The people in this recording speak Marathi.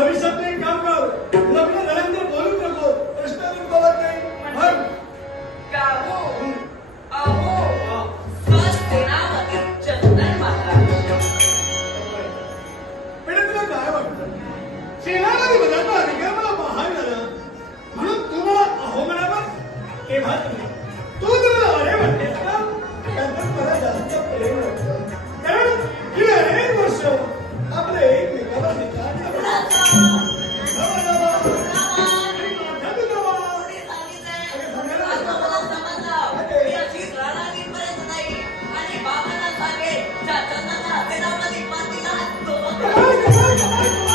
भविष्यात एक काम कर. लग्न झाल्यानंतर बोलू नको. प्रश्न बोलत नाही. बेटा तुला काय वाटत? सेनापती अधिकार मला महान झाला. म्हणून तुम्हाला अहो म्हणावा तेव्हा